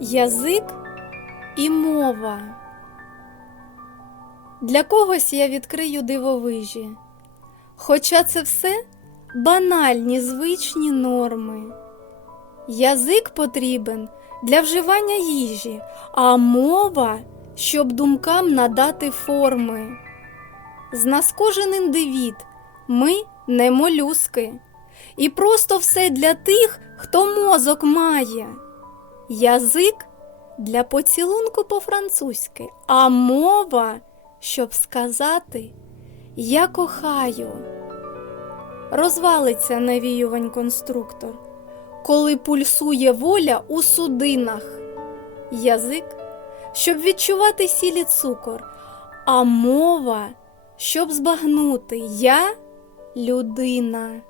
Язик і мова. Для когось я відкрию дивовижі, хоча це все банальні звичні норми. Язик потрібен для вживання їжі, а мова, щоб думкам надати форми. З нас кожен індивід, ми не молюски. І просто все для тих, хто мозок має. Язик для поцілунку по-французьки, а мова, щоб сказати Я кохаю. Розвалиться навіювань конструктор, коли пульсує воля у судинах. Язик, щоб відчувати сілі цукор, а мова, щоб збагнути Я людина.